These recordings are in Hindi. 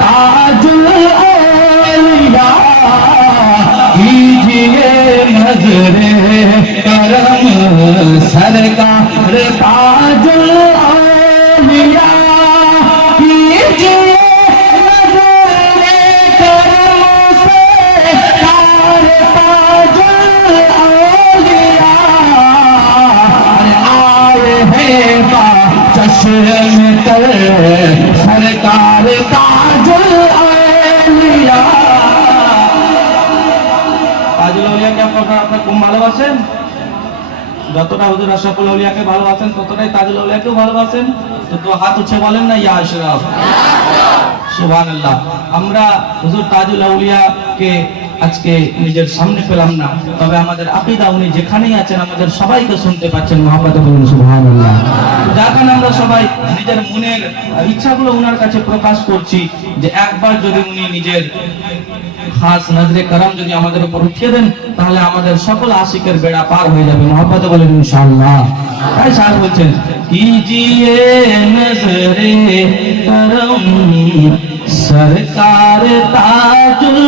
ताजुल औलिया कीजिए नजरे करम सरकार ताजुल औलिया कीजिए नजरे करम सरकार ताजुल औलिया आए हैं बा चश्म तर सरकार ताजुल औलिया। তাজুল আউলিয়াকে আপনারা খুব ভালোবাসেন, যতটা হুজুর আশরাফুল আউলিয়াকে ভালোবাসেন ততটাই তাজুল আউলিয়াকেও ভালোবাসেন। তো হাত উঠে বলেন না ইয়া আশরাফ, সুবহানাল্লাহ। আমরা হুজুর তাজুল আউলিয়াকে আজকে নিজের সামনে পেলাম না, তবে আমাদের আকীদা উনি যেখানেই আছেন আমাদের সবাইকে শুনতে পাচ্ছেন। মহব্বতে বলুন সুবহানাল্লাহ। যাখানে আমরা সবাই নিজের মনের ইচ্ছাগুলো ওনার কাছে প্রকাশ করছি যে একবার যদি উনি নিজের খাস নজরে করম যদি আমাদের উপর উঠিয়ে দেন তাহলে আমাদের সকল আশিকের বেড়া পার হয়ে যাবে। মহব্বতে বলেন ইনশাআল্লাহ। তাই শাহ বলছেন कीजिए नजरे करम सरकार ताजुल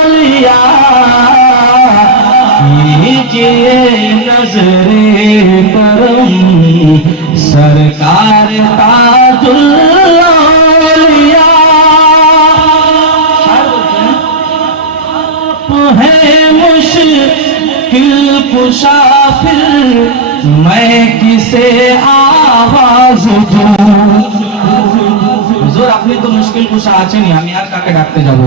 औलिया कीजिए नजरे करम सरकार ताजुल औलिया। आप हैं मुश्किल कुशा फिर मैं किसे आवाज दूं। হুজুর আপনি তো মুশকিল কুশা আছেনই, আমি আর কাকে ডাকতে যাব?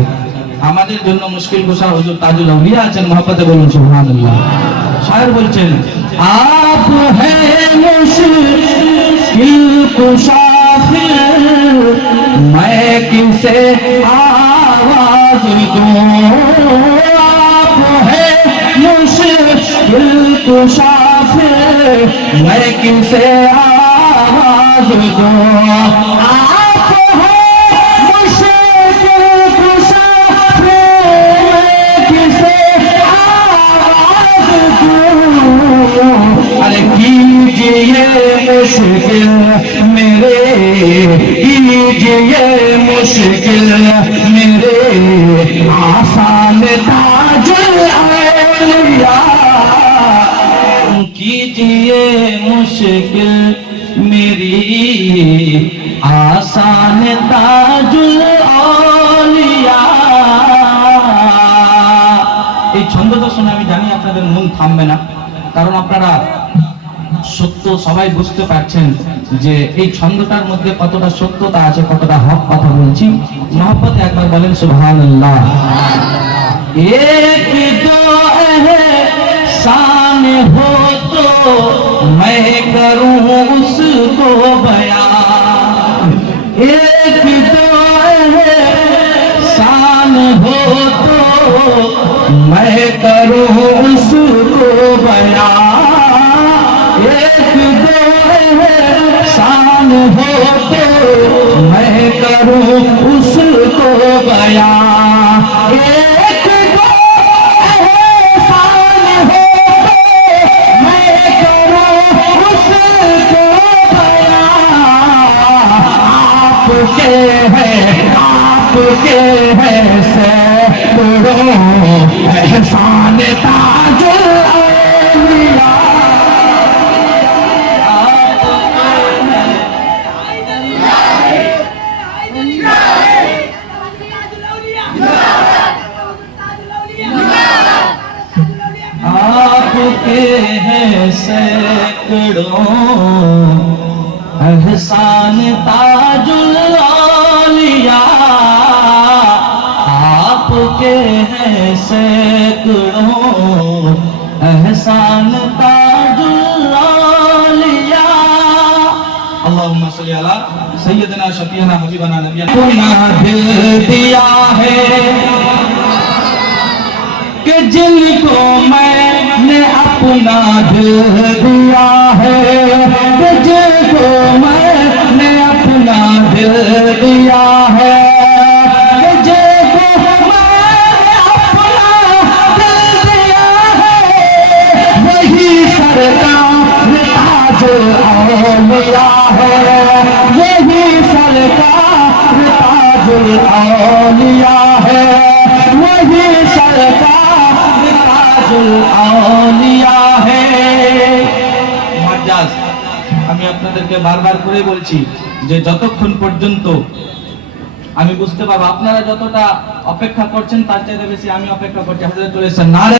আমাদের জন্য মুশকিল কুশা হুজুর তাজুল আউলিয়া আছেন। মহব্বতে বলুন সুবহানাল্লাহ। শায়ের বলছেন आप हैं मुश्किल कुशा फिर मैं किसे आवाज दूं। आप हैं मुश्किल कुशा मैं किसे आवाज दूं। आप हो मुश्किल कुशा मैं किसे आवाज दूं। अरे कीजिए मुश्किल मेरे कीजिए मुश्किल मेरे आसान ताजुल औलिया कीजिए मुश्किल मेरी आसान ताजुल औलिया। এই ছন্দটা শুনে আমি জানি আপনাদের মন থামবে না, কারণ আপনারা সত্য সবাই বুঝতে পারছেন যে এই ছন্দটার মধ্যে কতটা সত্যতা আছে, কতটা হক কথা বলছি। মহব্বতে একবার বলেন সুবহানাল্লাহ। एक दो एहसान हो तो मैं करूं उसको बयान। एक दो एहसान हो तो मैं करूं उसको बयान। एक दो एहसान हो तो मैं करूं उसको बयान। एक दो एहसान हो तो मैं करूं उसको बयान। आपके हैं सैकड़ों एहसान ताजुल औलिया। आपके हैं सैकड़ों एहसान ताजुल औलिया। आपके हैं सैकड़ों एहसान ताजुल औलिया। अल्लाहुम्मा सल्ली अला सय्यदना शफीना हबीबना नबियना। अपना दिल दिया है कि जिनको मैंने अपना दिल दिया है, कि जिनको मैंने अपना दिल दिया है, कि जिनको मैंने अपना दिल दिया है, वही सरकार ताजुल औलिया है, वही सरकार लिया है। মাদ্রাজ আমি আপনাদেরকে বারবার করে বলছি যে যতক্ষণ পর্যন্ত আমি বুঝতে পারবো আপনারা যতটা অপেক্ষা করছেন তার চাইতে বেশি আমি অপেক্ষা করছি। হযরত চলেছেন নারে